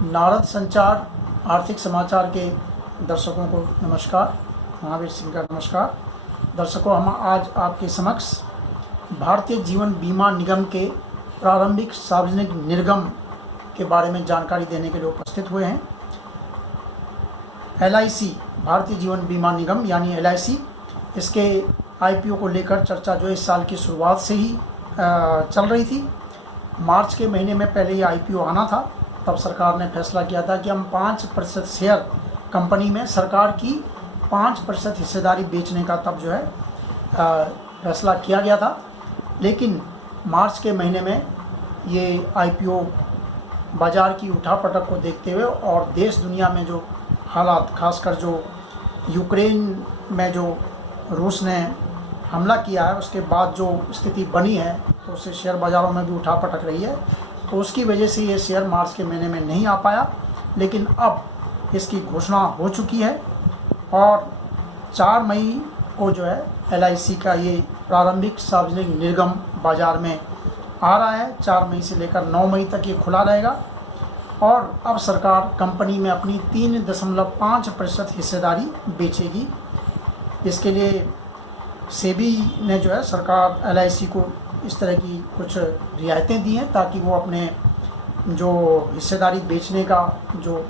नारद संचार आर्थिक समाचार के दर्शकों को नमस्कार। महावीर सिंह का नमस्कार। दर्शकों, हम आज आपके समक्ष भारतीय जीवन बीमा निगम के प्रारंभिक सार्वजनिक निर्गम के बारे में जानकारी देने के लिए उपस्थित हुए हैं। LIC, भारतीय जीवन बीमा निगम यानी LIC, इसके IPO को लेकर चर्चा जो इस साल की शुरुआत से ही चल रही थी। मार्च के महीने में पहले ये IPO आना था, तब सरकार ने फैसला किया था कि हम 5% शेयर कंपनी में सरकार की 5% हिस्सेदारी बेचने का तब जो है फैसला किया गया था। लेकिन मार्च के महीने में ये IPO बाज़ार की उठापटक को देखते हुए और देश दुनिया में जो हालात, खासकर जो यूक्रेन में जो रूस ने हमला किया है उसके बाद जो स्थिति बनी है, तो उससे शेयर बाज़ारों में भी उठापटक रही है। तो उसकी वजह से ये शेयर मार्च के महीने में नहीं आ पाया। लेकिन अब इसकी घोषणा हो चुकी है और 4 मई को जो है LIC का ये प्रारंभिक सार्वजनिक निर्गम बाज़ार में आ रहा है। 4 मई से लेकर 9 मई तक ये खुला रहेगा और अब सरकार कंपनी में अपनी 3.5% हिस्सेदारी बेचेगी। इसके लिए सेबी ने जो है सरकार LIC को इस तरह की कुछ रियायतें दी हैं ताकि वो अपने जो हिस्सेदारी बेचने का जो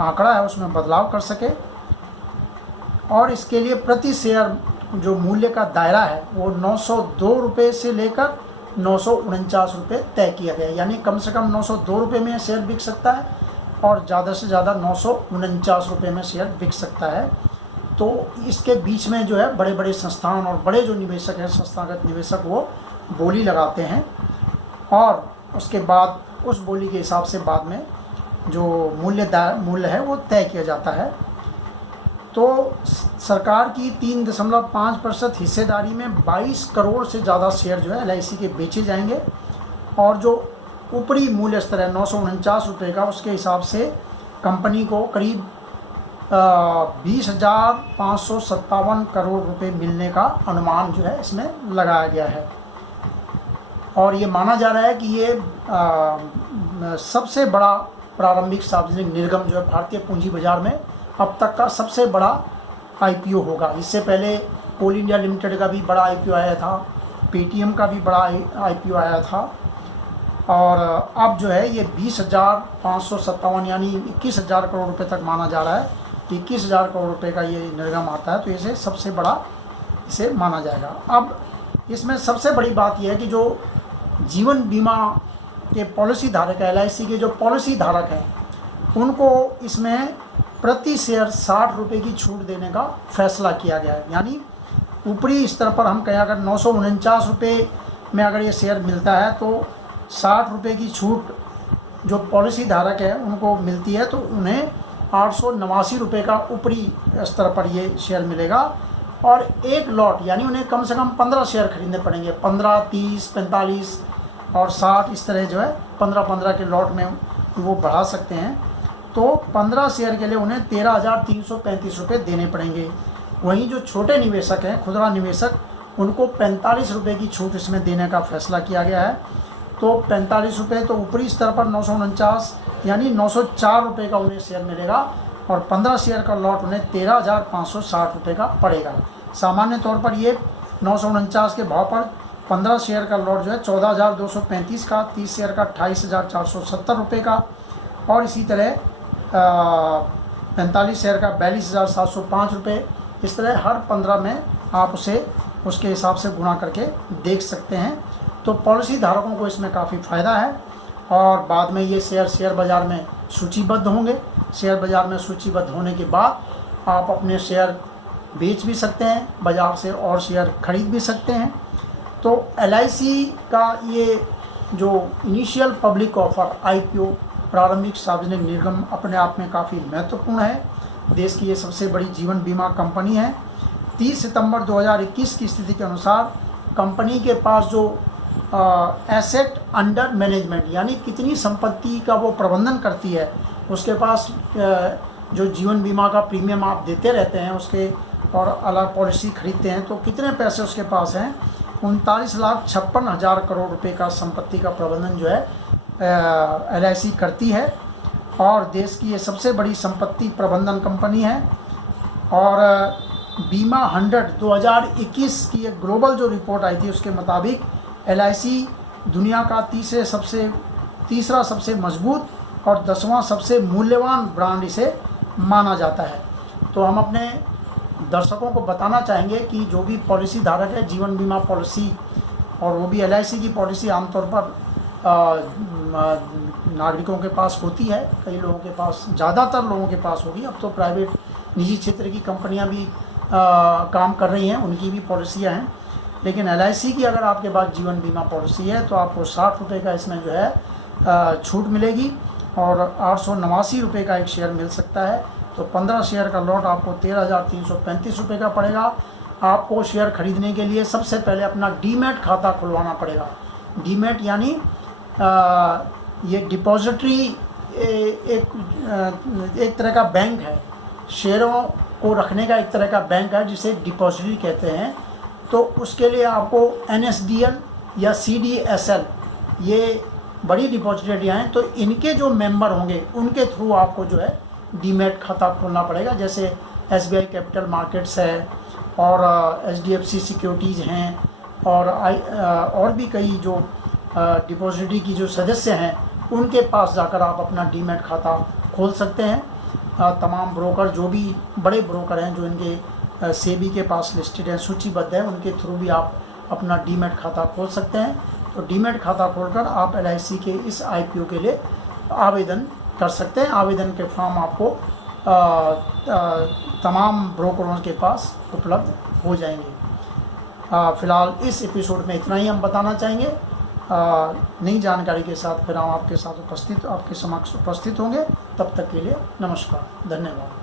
आंकड़ा है उसमें बदलाव कर सके। और इसके लिए प्रति शेयर जो मूल्य का दायरा है वो 902 रुपये से लेकर 949 रुपये तय किया गया है। यानी कम से कम 902 रुपये में शेयर बिक सकता है और ज़्यादा से ज़्यादा 949 रुपये में शेयर बिक सकता है। तो इसके बीच में जो है बड़े बड़े संस्थान और बड़े जो निवेशक हैं, संस्थागत निवेशक, वो बोली लगाते हैं और उसके बाद उस बोली के हिसाब से बाद में जो मूल्य है वो तय किया जाता है। तो सरकार की 3.5% हिस्सेदारी में 22 करोड़ से ज़्यादा शेयर जो है LIC के बेचे जाएंगे और जो ऊपरी मूल्य स्तर है 949 रुपये का, उसके हिसाब से कंपनी को करीब 20,557 करोड़ रुपए मिलने का अनुमान जो है इसमें लगाया गया है। और ये माना जा रहा है कि ये सबसे बड़ा प्रारंभिक सार्वजनिक निर्गम जो है भारतीय पूंजी बाजार में अब तक का सबसे बड़ा IPO होगा। इससे पहले कोल इंडिया लिमिटेड का भी बड़ा IPO आया था, पेटीएम का भी बड़ा IPO आया था और अब जो है ये 20,557 यानी 21,000 करोड़ रुपए तक माना जा रहा है। 21,000 करोड़ रुपए का ये निर्गम आता है, तो इसे सबसे बड़ा इसे माना जाएगा। अब इसमें सबसे बड़ी बात यह है कि जो जीवन बीमा के पॉलिसी धारक है, LIC के जो पॉलिसी धारक हैं, उनको इसमें प्रति शेयर 60 रुपये की छूट देने का फैसला किया गया है। यानी ऊपरी स्तर पर हम कहें अगर 949 रुपये में अगर ये शेयर मिलता है तो 60 रुपये की छूट जो पॉलिसी धारक है उनको मिलती है, तो उन्हें 889 रुपये का ऊपरी स्तर पर ये शेयर मिलेगा और एक लॉट यानी उन्हें कम से कम 15 शेयर खरीदने पड़ेंगे। 15, 30, 45 और 60 इस तरह जो है 15-15 के लॉट में वो बढ़ा सकते हैं। तो 15 शेयर के लिए उन्हें 13,335 रुपये देने पड़ेंगे। वहीं जो छोटे निवेशक हैं, खुदरा निवेशक, उनको 45 रुपये की छूट इसमें देने का फैसला किया गया है। तो 45 रुपये तो ऊपरी स्तर पर 949 यानी 904 रुपये का उन्हें शेयर मिलेगा और 15 शेयर का लॉट उन्हें 13,560 रुपये का पड़ेगा। सामान्य तौर पर ये 949 के भाव पर 15 शेयर का लॉट जो है 14,235 का, 30 शेयर का 28,470 रुपये का और इसी तरह 45 शेयर का 42,705 रुपये। इस तरह हर 15 में आप उसे उसके हिसाब से गुणा करके देख सकते हैं। तो पॉलिसी धारकों को इसमें काफ़ी फ़ायदा है और बाद में ये शेयर बाज़ार में सूचीबद्ध होंगे। शेयर बाज़ार में सूचीबद्ध होने के बाद आप अपने शेयर बेच भी सकते हैं, बाज़ार से और शेयर खरीद भी सकते हैं। तो LIC का ये जो इनिशियल पब्लिक ऑफर IPO प्रारंभिक सार्वजनिक निर्गम अपने आप में काफ़ी महत्वपूर्ण है। देश की ये सबसे बड़ी जीवन बीमा कंपनी है। 30 सितंबर 2021 की स्थिति के अनुसार कंपनी के पास जो एसेट अंडर मैनेजमेंट यानी कितनी संपत्ति का वो प्रबंधन करती है, उसके पास जो जीवन बीमा का प्रीमियम आप देते रहते हैं उसके और अलग पॉलिसी खरीदते हैं, तो कितने पैसे उसके पास हैं, 39,56,000 करोड़ रुपए का संपत्ति का प्रबंधन जो है LIC करती है। और देश की ये सबसे बड़ी संपत्ति प्रबंधन कंपनी है। और बीमा 100 2021 की एक ग्लोबल जो रिपोर्ट आई थी उसके मुताबिक LIC दुनिया का तीसरा सबसे मजबूत और 10वां सबसे मूल्यवान ब्रांड इसे माना जाता है। तो हम अपने दर्शकों को बताना चाहेंगे कि जो भी पॉलिसी धारक है जीवन बीमा पॉलिसी, और वो भी LIC की पॉलिसी आमतौर पर नागरिकों के पास होती है, कई लोगों के पास, ज़्यादातर लोगों के पास होगी। अब तो प्राइवेट निजी क्षेत्र की कंपनियां भी काम कर रही हैं, उनकी भी पॉलिसियां हैं। लेकिन LIC की अगर आपके पास जीवन बीमा पॉलिसी है तो आपको 60 रुपये का इसमें जो है छूट मिलेगी और 889 रुपये का एक शेयर मिल सकता है। तो 15 शेयर का लॉट आपको 13,335 रुपये का पड़ेगा। आपको शेयर खरीदने के लिए सबसे पहले अपना डीमैट खाता खुलवाना पड़ेगा। डीमैट यानी ये डिपॉजिटरी एक तरह का बैंक है, शेयरों को रखने का एक तरह का बैंक है जिसे डिपॉजिटरी कहते हैं। तो उसके लिए आपको NSDL या CDSL, ये बड़ी डिपॉजिटरियाँ हैं, तो इनके जो मेंबर होंगे उनके थ्रू आपको जो है डीमैट खाता खोलना पड़ेगा। जैसे SBI कैपिटल मार्केट्स है और HDFC सिक्योरिटीज़ हैं और भी कई जो डिपॉजिटरी की जो सदस्य हैं उनके पास जाकर आप अपना डीमैट खाता खोल सकते हैं। तमाम ब्रोकर, जो भी बड़े ब्रोकर हैं जो इनके सेबी के पास लिस्टेड हैं, सूचीबद्ध है, उनके थ्रू भी आप अपना डीमैट खाता खोल सकते हैं। तो डीमैट खाता खोलकर आप LIC के इस IPO के लिए आवेदन कर सकते हैं। आवेदन के फॉर्म आपको तमाम ब्रोकरों के पास उपलब्ध हो जाएंगे। फ़िलहाल इस एपिसोड में इतना ही हम बताना चाहेंगे। नई जानकारी के साथ फिर हम आपके समक्ष उपस्थित होंगे। तब तक के लिए नमस्कार, धन्यवाद।